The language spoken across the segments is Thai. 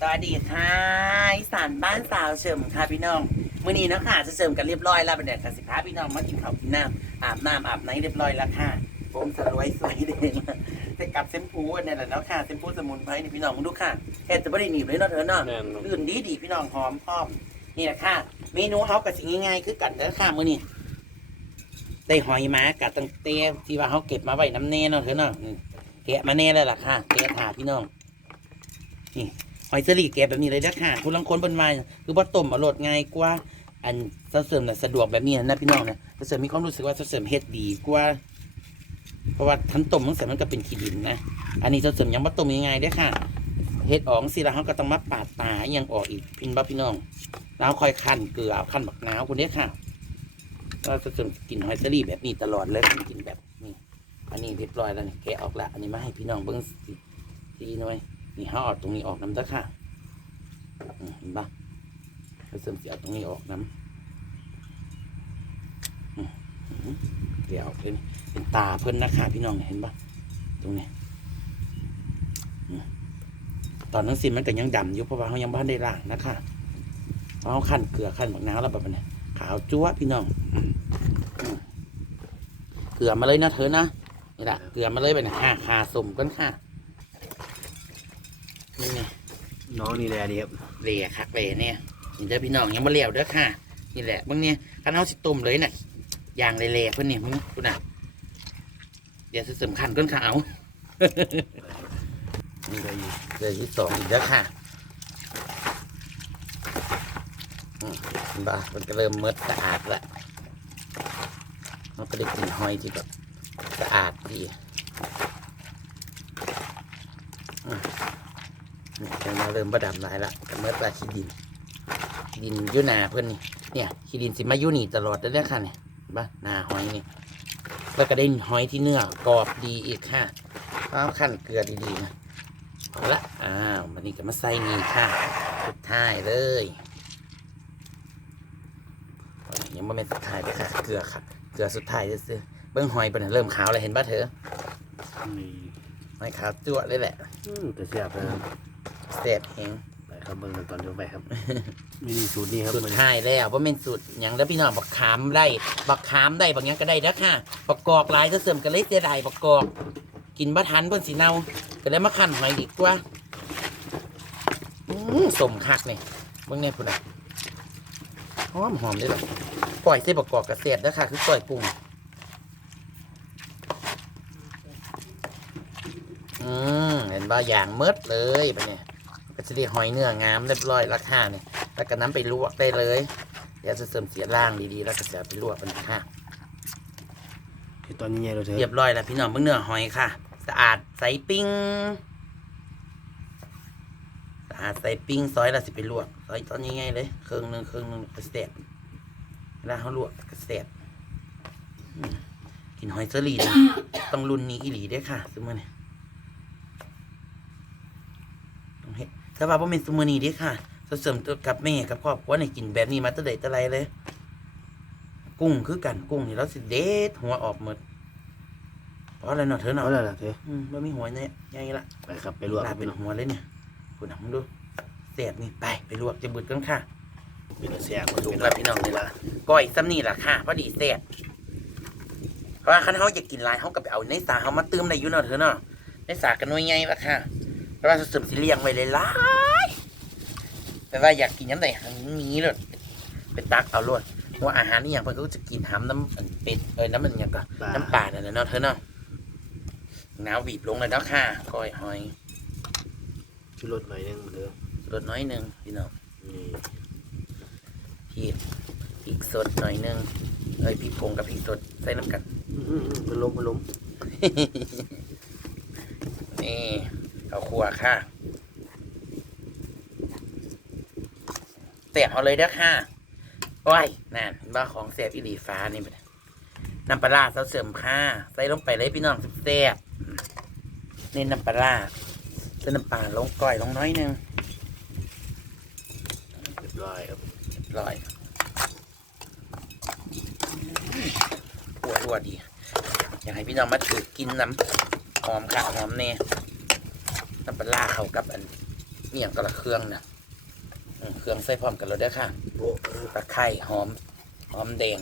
สวัสดีค่ะอีสานบ้านสาวเฉิมค่ะพี่น้องมื้อนี้เนาะค่ะจะเฉิมกันเรียบร้อยแล้วเป็นแดดกสิพาพี่น้องมากินข้าวกินน้ำอาบน้ำอาบไหนเรียบร้อยแล้วค่ะผมสรวยสวยเด้งแต่กับเส้นผูอันนี่แหละเนาะค่ะเส้นผูสมุนไพรนี่พี่น้องมาดูค่ะเฮ็ดจะไม่ได้หนีบเลยเนาะเธอเนาะแม่นครับลื่นดีดีพี่น้องหอมพร้อมนี่แหละค่ะ เมนูเขากับสิ่งง่ายๆคือกันเด้อค่ะมื้อนี้ได้หอยมากับตั้งเต้ที่ว่าเขาเก็บมาไว้น้ำเน่เนาะเธอเนาะอืมแกะมาแน่เลยล่ะค่ะแกะถาพี่น้องนี่ หอยสลีแกะแบบนี้เลยนะค่ะคุณลังคนบนมาคือว่าต้มเอาโหลดง่ายกว่า อันเสริมน่ะสะดวกแบบนี้นะพี่น้องนะเสริมมีความรู้สึกว่าเสริมเฮ็ดดีกว่า เพราะว่าทั้งต้มทั้งเสริมมันก็เป็นขี้ดินนะ อันนี้เสริมยังมาต้มง่ายๆเด้ค่ะเฮ็ดออกสิแล้วเขาก็ต้องมาปาดตายังออกอีกพินบ่พี่น้องแล้วค่อยคั่นเกลือคั่นบักนาวคนนี้ค่ะก็เสริมกินหอยสลีแบบนี้ตลอดเลยกินแบบนี้อันนี้เรียบร้อยแล้วนี่แกะออกละอันนี้มาให้พี่น้องเบิ่งสีหน่อย นี่เขาเอาตรงนี้ออกน้ำตะค่ะเห็นปะเขาเสริมเสียตรงนี้ออกน้ำเดี๋ยวเลยนี่เป็นตาเพิ่นนะคะพี่น้องเห็นปะตรงนี้ตอนนั้นสิมันก็ยังดำอยู่เพราะว่าเขายังบ้านได้ล่างนะคะเพราะเขาขั้นเกลือขั้นบักน้ำแล้วแบบนี้ขาวจั๊วะพี่น้องเกลือมาเลยนะเธอนะนี่แหละเกลือมาเลยไปนะค่ะคาสมกันค่ะ นี่ไงน้องนี่แหละดีครับเหล่ค่ะเหล่เนี่ยนี่เด้อพี่น้องยังมาเหลวเด้อค่ะ นี่แหละเบางเนี่ยคันเอาสิต้มเลยน่ะอย่างเหล่ๆเพิ่นเนี่ยมึงคุณน่ะเดี๋ยวจะสำคัญก้นขาวนี่ก็อยู่เดี๋ยวที่สองอีกแล้วค่ะอืมเห็นบ่ามันก็เริ่มเมดสะอาดแล้วมันก็ได้กลิ่นหอยที่แบบสะอาดดีอื มนี่แต่มาเริ่มประดำหลายละแต่เมดละขี้ดินขี้ดินอยุนาเพื่อนนี่เนี่ยขี้ดินสิมาอยุนี่ตลอดเลยค่ะเนี่ยเห็นบ่าหนาหอยนี่แล้วก็ได้หอยที่เนื้อกรอบดีอีกค่ะต้องขั้นเกลือดีๆนะเอาละอ้าววันนี้ก็มาใส่นี่ค่ะสุดท้ายเลยยังไม่เป็นสุดท้ายเลยค่ะ เกลือค่ะ เกลือสุดท้ายซื้อๆเบิ้งหอยเป็นเริ่มขาวเลยเห็นป่ะเธอนี่หอยขาวจั่วเลยแหละอืมแต่เสียบนะค รับเสร็จเองไปครับเบิ่งกันตอนจบไปครับมินิสูตรนี้ครับสุดมันท้ายแล้วว่าเป็นสุดอย่างแล้วพี่น้องบักขามได้บักขามได้บางอย่างก็ได้นะค่ะบักกอกหลายจะเสริมกันเลยเสียดายบักกอก กินบะทันเพิ่นสีเนาก็เลยมาคั่นหอยดีกว่าอืมสมคักเนี่ยเบิ่งเนี่ยพุ่นอะหอมหอมเลยหรอปล่อยเส้นประกอบกระเสียดนะค่ะคือปล่อยกุ้งอืมเห็นบ่อย่างเมดเลยปะเนี่ย ก็จะได้หอยเนื้องามเรียบร้อยราคาเนี่ยแล้วก็น้ำไปลวกได้เลย เดี๋ยวจะเสริมเสียล่างดีๆแล้วก็จะเอาไปลวกมันค่ะไอ้ตอนนี้ไงเราเถอะเรียบร้อยแล้วพี่น้องเบิ่งเนื้อหอยค่ะ สะอาดใสปิ้งสะอาดใสปิ้งซอยแล้วสิไปลวกซอยตอนนี้ไงเลยเครื่องหนึงเครื่องหนึงกระเสียบเวลาเขาลวกกระเสียบอืมกินหอยเซรีนะต้องรุ่นนี้อีหลีเด้อค่ะซุมื้อนี้ต้องเฮ็ด แต่ว่าบ่แม่นซุมื้อนี้เด้อค่ะเสริมตัวกับแม่กับครอบครัวนี่กินแบบนี้มาตั้งแต่แต่ไรเลย กุ้งคือกันกุ้งนี่เราสิเด็ดหัวออกหมดเพราะอะไรเนาะเธอเนาะเอาแล้วล่ะเถอะอืมไม่มีหัวเนี่ยใหญ่ละไปครับไปลวกลาครับเป็พี่นน้องหัวเลยเนี่ยคุณน้องดูเสียบนี่ไปไปลวกจะบึดกันค่ะเป็นเสียบมาดูเป็นว่าพี่น้องนี่ละก้อยซ้ำนี่ล่ะค่ะพอดีเสียบเพราะว่าคันเขาอยากกินหลายเขาก็ไปเอาในสาเขามาเติมได้อยู่เนาะเธอเนาะในสากันน้อยใหญ่ละค่ะ เพราะว่าเสริมสิเลี้ยงไว้เลยหลายแต่ว่าอยากกินยังไงหันนี้เลยไปตักเอาลวดว่าอาหารนี่อย่างเพิ่นก็จะกินหำน้ำอันเป็ดเออน้ำมันอย่างก็ปลาน้ำปลาเนี่ยเนาะเธอเนาะหนาวบีบลงเลยเนาะค่ะก้อยหอยชูรสหน่อยหนึงมาเถอะรสน้อยหนึ่งพี่น้องนี่พริกพริกสดหน่อยหนึ่งเอ้ยพริกผงกับพริกสดใส่น้ำกันอื้อหือมันล้มมันล้มนี่ เอาขัวค่ะเสียบเอาเลยเด้อค่ะโอ้ยนั่นเห็นบ้าของเสียบอีหลีฟ้านี่เป็นน้ำปลาร้าเขาเสริมค่ะ ใส่ลงไปเลยพี่น้องแซ่บๆนี่น้ำปลาร้าใส่น้ำปลาลงก้อยลงน้อยหนึงเรียบร้อยครับเรียบร้อยปวดปวดดี อยากให้พี่น้องมาถือกินน้ำหอมค่ะหอมเน่ น้ำปลาร้าเขากับอันเนี่ยก็ละเครื่องเนี่ยอืมเครื่องใส่พร้อมกันแล้วเด้อค่ะโอ้ตะไคร้หอม หอมแดง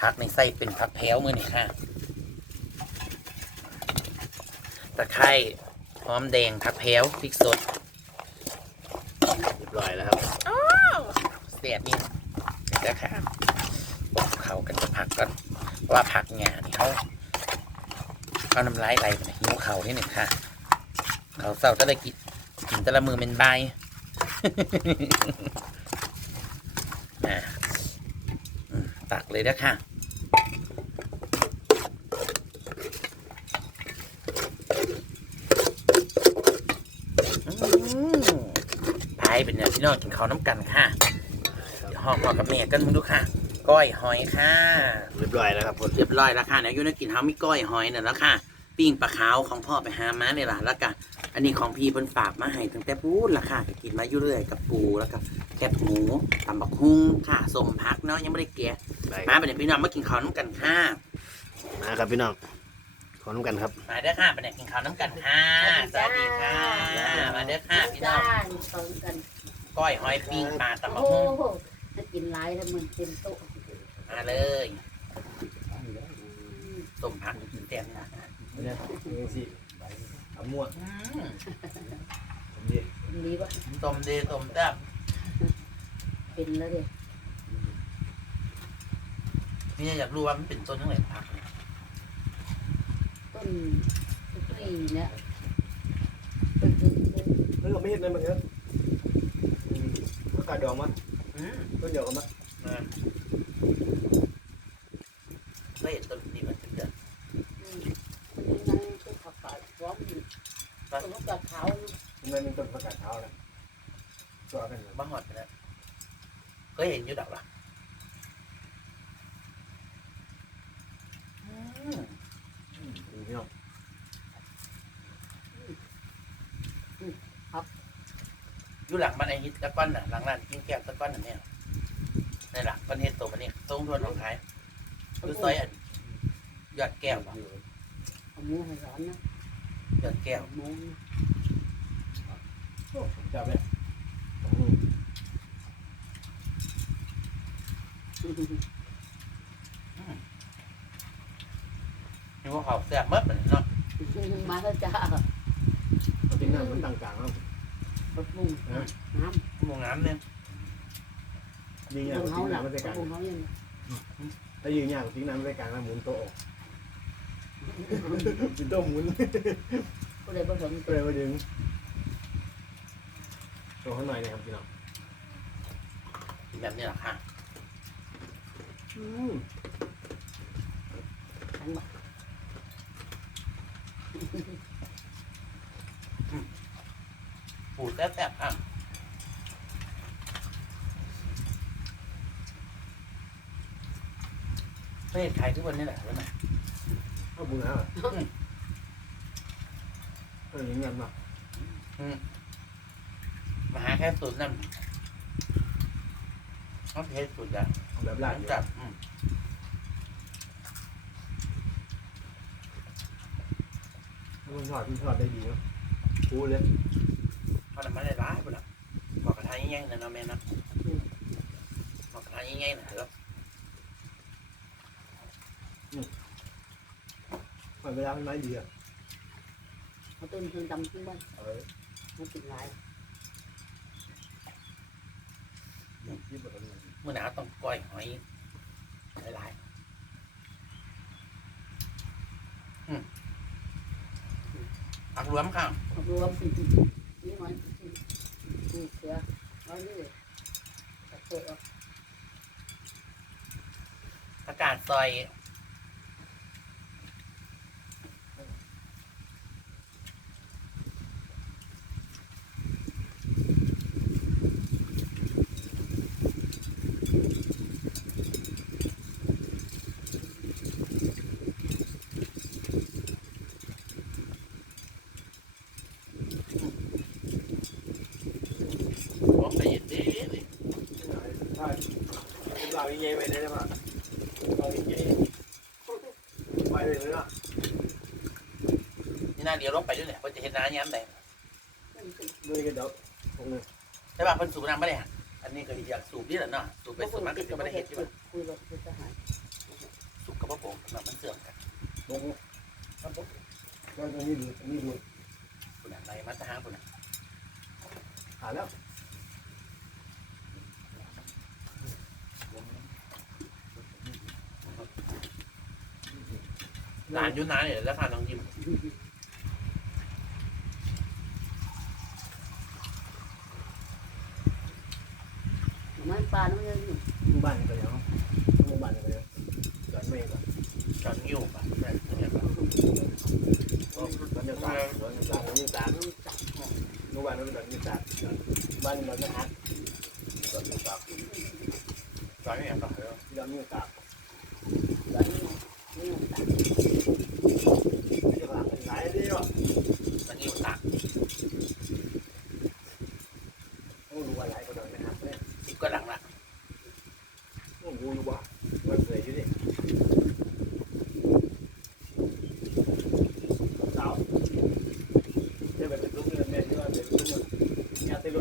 ผักในไส้เป็นผักแพ้วมือนี่ค่ะตะไคร้หอมแดงผักแพ้วพริกสดเรียบร้อยแล้วครับเสียบนี่เด้อค่ะบอกเขากันจะผักก่อนเพราะว่าผักงานี่เขาเอาน้ำลายไหลไปหิวเขาที่หนึ่งค่ะ เขาเศร้าจะได้กินกินแต่ละมือเป็นใบอะอืมตักเลยนะค่ะอืมไปเป็นเนี่ยพี่น้องกินข้าวน้ำกันค่ะเดี๋ยวห้องพ่อกับแม่กันมึงดูค่ะ ก้อยหอยค่ะ เรียบร้อยแล้วครับผมเรียบร้อยแล้วค่ะเนี่ยอยูนักกินเฮามีก้อยหอยน่ะแล้วค่ะ ปิ้งปลาขาวของพ่อไปหามาเนี่ยล่ะแล้วกัน อันนี้ของพี่เพิ่นฝากมาให้ตั้งแต่ปูนละค่ะก็กินมาอยู่เรื่อยกับปูแล้วก็แคบหมูตำบักฮุ้งค่ะสมพักเนาะยังไม่ได้แกะได้คมารับเป็นพี่น้องมากินข้าวน้ำกันค่ะมาครับพี่น้องขอน้ำกันครับมาเด้อค่ะเป็นกินข้าวน้ำกันค่ะสวัสดีค่ะมาเด้อค่ะพี่น้องจ้าตรงกันก้อยหอยปิ้งปลาตำบักโอ้ฮุ้งโหถ้ากินหลายแล้วมันเต็มโต๊ะมาเลยต้มผักเต็มนะเนี่ยนี่สิเอา มั่วอืมนี่ดีวะต้มดีต้มแซ่บเป็นแล้วเด็นี่อยากรู้ว่ามันเป็นต้นยังไงผักเนี่ยต้นตุยเนี่ยต้นต้นต้นเฮ้ยเราไม่เห็นเลยมันครับผักกาดดองมั้ยอืมต้นเดียวกันมั้ย มาไม่เห็นต้นนี้มันเป็นเดือน อืมยังไงต้นผักกาดร้อมอยู่ต้นผักกาดขาว ทำไมเป็นต้นผักกาดเท้านะตัวกันเลย บ้าหอดไปแล้วเคยเห็ นอยู่ดอกละอืมพี่น้องอยู่หลังบ้านไอ้ฮิตตะก้อนน่ะหลังร้านกินแก้วตะก้อนน่ะเนี่ยในหลังก้อนเฮ็ดตัวมันนี่ตรงทวนของขายอยู่ซอยอันยอดแก้วป่ะเอาหมูให้ร้อนนะยอดแก้วเอาหมูจับเลย นี่ว่าเขาแซ่บเมื่อเนาะมาแล้วจ้าเอาทิ้งน้ำมันต่างๆแล้วปรุงน้ำหมูน้ำเนี่ยยิงปยารุกงทิ้เขางหนักน้ำมันใส่กปลางรุงเขายังถ้ายิงยากทิ้งน้ำมันใส่กลางแล้วหมุนโต๊ะออกเป็นโต๊ะหมุนก็เลยผสมก็เลยมาดึงตัวข้างในนะครับพี่น้องแบบนี้แหละค่ะ อืมทั้งหมดปูแซ่บๆค่ะไม่เห็นใครทุกวันนี้แหละแล้วนะเอาบุญนะเออยิงเงินมามาหาแค่สูตรนั่นเขาเพชรสูตรอะเอา แบบหลาลัดงอยู่จากอืมมันทอดที่ทอดได้ดีเนาะพูดเลยเขาทำมาได้ร้ายปุ่นอะบอกกระทะยิ่งๆนะเนาะแม่เนาะบอกกระทะยิ่งๆนะแล้วทอดเวลามันน้อยดีอะเอาต้นเครื่องดำขึ้นบ้านเออมันกินหลายยี่สิบกว่าเมื่อหนาวต้องก้อยหอยหลายๆอืมผักรวมค่ะเอารวมนี่มันนี่เสือเอานี่ตะโกนอากาศซอยรวมไปเย็นดีเลย ใช่ เย่างเลยไปได้ไหมเราอย่างเงี้ยไปเลยเลยอะนี่น่าเดียวลงไปด้วยเนี่ยว่าจะเห็นน้ำย้ำแดงมือกันเดี๋ยวตรงนี้ใช่ป่ะเพิ่นสูบน้ำไม่ได้ฮะอันนี้ก็อยากสูบนี่แหละเนาะสูบไปสูบมาก็ติดสิกับไม่ได้เห็เห็ดดใช่ป่ะคุยรถคือทหารสูบกับพระโป่งแบบมันเสื่อมกันตรงครับผมก็ตรงนี้ดูตรงนี้ดูคุณอะไรมาตะหางคุณอะหาแล้ว นานอยุ่นานเนี่ยแล้วพาน้องยิ้มมันปลาน้ำเงินอยู่หมู่บ้านก็ยังหมู่บ้านก็ยังจอดไม่ก่อนจอนยิ้วป่ะใช่เนี่ยป่ะมันจะตากมันจะตากมันจะตากมันจับหมู่บ้านมันจะตากบ้านมันจะหักมันจะตาก จอนเนี่ยป่ะ ยังไม่ตาก แล้วนี่นี่มันจับ จะตากหลายดีวะ จอนยิ้วตัก โอ้รู้ว่าหลายก็โดนนะครับเนี่ย สิบก็หลังละ โอ้รู้อยู่ว่ามันเคยอยู่ดิสาวเนี่ยแบบเป็นลูกเงินเนี่ยที่ว่าเป็นลูกเงินยาติดร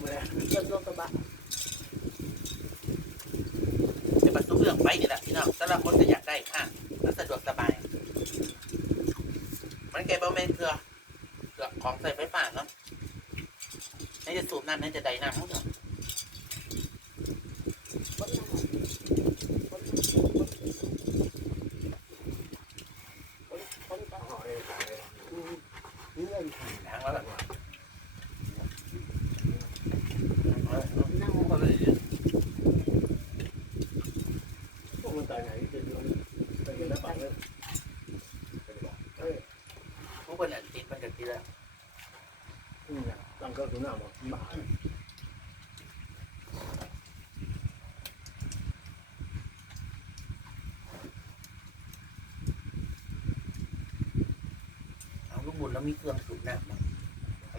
เระบะไปเต็มลยเก็บรถกระบะจะมาสู้เรื่องไปนี่แหละพี่น้องแต่ละคนก็อยากได้ค่ะแล้วสะดวกสบาย มันแกบ่แม่นเกลือเกลือของใส่ไฟฟ้าเนาะนี่จะสูบน้ำนี่จะได้น้ำมั้งเนาะ คนนั้นคนก็ ห่อเลยขายเลย เงิน ทางแล้วแบบ นั่ง ก็เลย พวกมันตายไหนจะอยู่ไปอยู่หน้าปากเลยเออ พวกคนอันติดมันกันทีแล้ว อืมตั้งก็ตัวหน้าบอกบ้า เอาลูกบุญแล้วมีเครื่องสูบน้ำมั้ง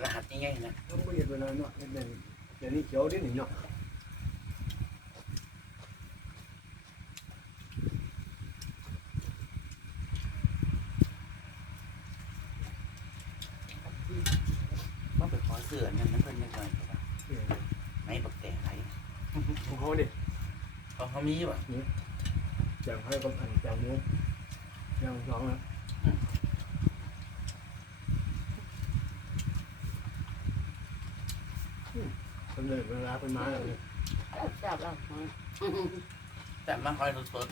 รหัสง่ายๆนะต้องไปเห็นเวลาเนาะเดี๋ยวเดี๋ยวนี้เขียวดิหนิเนาะต้องไปขอเสื้อนั่นนั่นเพิ่นไม่ก่อนไม่ปักแต่ไหนของเขาดิเขาเขามีป่ะจังให้กับอันจังนู้นยังสองนะ คนเลยเวลาเป็นม้าเลยจับแล้วแต่มาคอยรถสด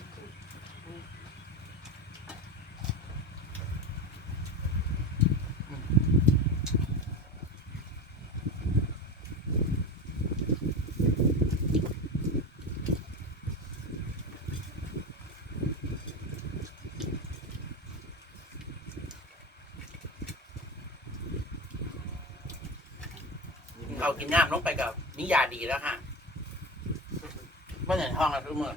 เขากินน้ำลงไปกับ นิยาดีแล้วค่ะว่าเห็นห้องกันทุกเมื่อ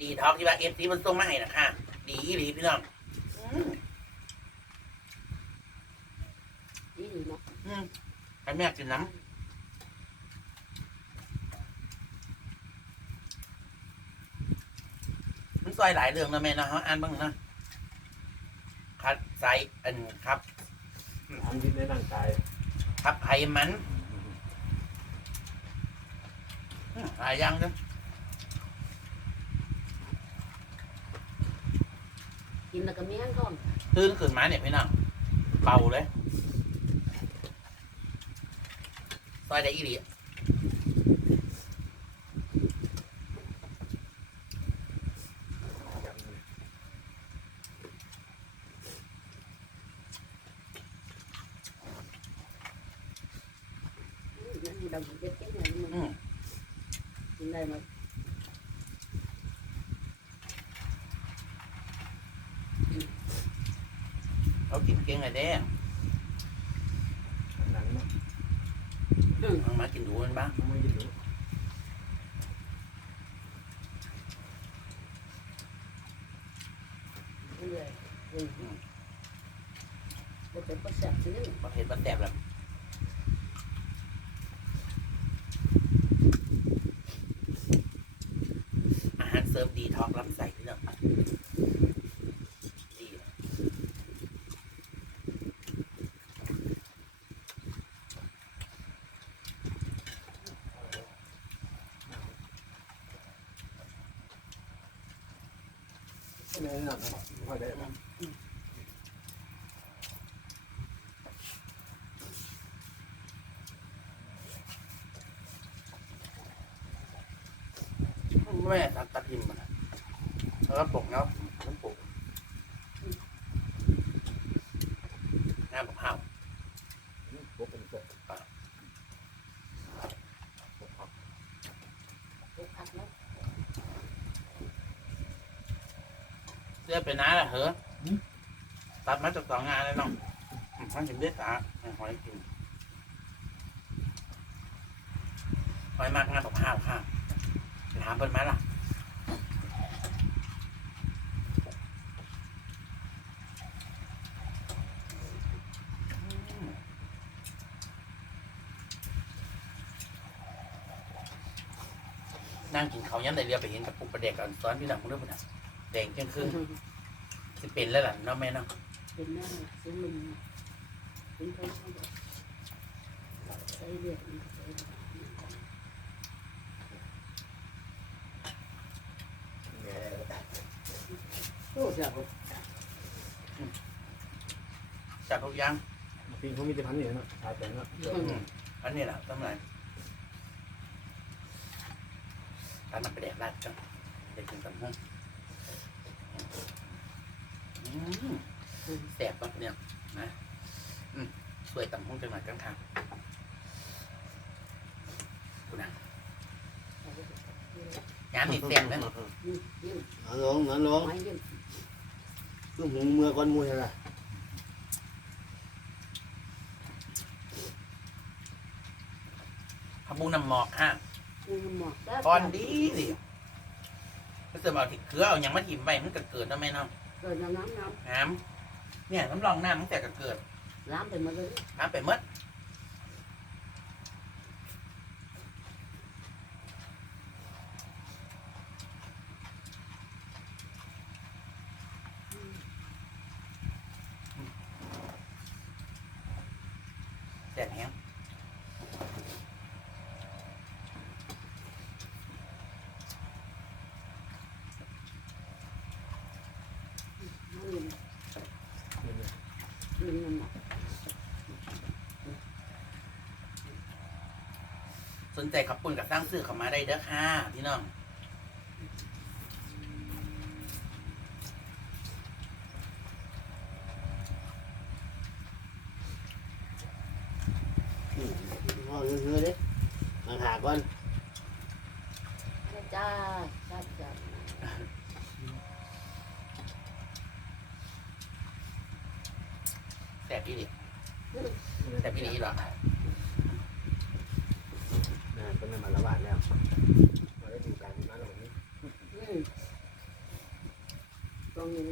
ดีท็อกที่ว่าเอฟซีมันส่งมาให้นะค่ะดีอีหลีพี่น้องอืมดีดีเนาะอืมให้แม่กินน้ำมันซอยหลายเรื่องนะแม่เนาะเขาอ่านบ้างนะคัด ไซอันครับทำดินในร่างกายครับไขมันอืมหลายอย่างเด้อกินแล้วก็มีอันก่อนตื่นขึ้นมาเนี่ยพี่น้องเบาเลยซอยได้อีหลี นั่นดำเด็ดแค่ไหนมัน อืม กินได้ไหม เขากินเก่งเลยเด้หนังเนาะเอามากินดูมันบ้างไม่ยินรู้เรื่อยเรื่อยมันเป็นประสาทซื้อ ประเภทบันแตบแล้วอาหารเสริมดีท็อกลำไส้พี่น้อง นี่นั่นนะค่อยได้ป่ะ แม่ตัดตัดทิมมันแล้วก็ปกเนาะน้ำปกน้ำมะพร้าว ปุ๊บเป็นเสร็จ ลูกคักเนาะ เสื้อเป็นน้าละเหรอตัดมาจากสองงานเลยน้องมันถึงได้สาให้หอยกินหอยมากงานมะพร้าวค่ะไปถามเพิ่นไหมล่ะนั่งกินเขาวย้ำในเรือไปเห็นกับปุกประเด็กกันซ้อนพี่หลังมึงด้วยพุ่นน่ะ แดงจังครึ่งสิเป็นแล้วล่ะเนาะแม่เนาะเป็นแม่ซื้อลุงเป็นคนเขาบอกใส่เลือดมันใส่เลือดโอ้เสียบจากทุกอย่างปีนเขามีแต่พันนี่นะชาแตงนะอืมอันนี้แหละต้องไหนตามมันไปแดกลาดจังเด็กกินตำหุ่งอืม แสบปะเนี่ยนะอืมสวยตำหุ่งจังหวัดกลางทางกูนะยามนี่แสบนะยิ้มยิ้มนั่นลงนั่นลงไม้ยิ้มคือหงเมื่อก่อนมวยอะไรขบุงน้ำหมอกค่ะกูหมอกแล้วตอนดีสิก็จะเอาที่เกลือเอาอย่างมาถิ่มไปมันก็เกิดแล้วไหมเนาะ เกิดน้ำน้ำน้น้ำเนี่ยน้ำรองน้ำมันแต่ก็เกิดำล้ำไปหมดเลยน้ำไปหมดแสบแห้ง น้ำยิ้มยิ้มน้ำหมอก ส นใจขับปุ่นกับสร้างซื้อเข้ามาได้เด้อค่ะพี่น้องพ่อเงือๆดิมาหาก่อนจ้าจ้าจ้าแสบพี่ดิแสบพี่ดิหรอ นะเป็นมาละบาทแล้วมาได้ดูการมาแล้ววันนี้อืมตรงนี้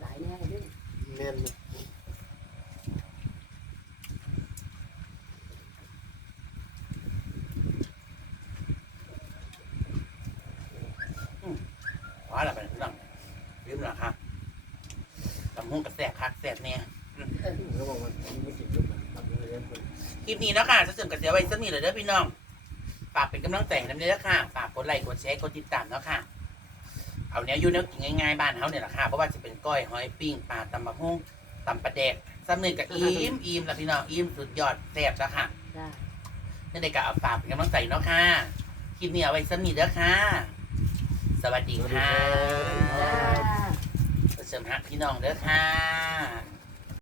หลายแน่ด้วยแม่นว่าอะไรไปพี่น้องลืมหรอครับตำหุ่งกับแสบคักแสบเนี่ยเขาบอกมันไม่กินลูกมันทำเลี้ยง คนคลิปนี้เนาะค่ะจะเสริมกับเสียไว้สักนิดเลยเด้อพี่น้อง ฝากเป็นกำลังใจให้น้ำเด้อค่ะ ฝากกดไลค์ กดแชร์ กดติดตามเนาะค่ะ เอาเนี้ยอยู่เนี้ยกินง่ายๆบ้านเฮาเนี่ยแหละค่ะ เพราะว่าจะเป็นก้อยหอยปิ้งปลาตำบักหุ่งตำปลาแดกซ้ำเนึงกับอิ่มอิ่มแล้วพี่น้องอิ่มสุดยอดแซ่บแล้วค่ะจ้า นั่นเด็กก็เอาฝากเป็นกำลังใจเนาะค่ะ คลิปนี้เอาไว้สักนิดเด้อค่ะ สวัสดีค่ะ จ้า เสริมหักพี่น้องเด้อค่ะ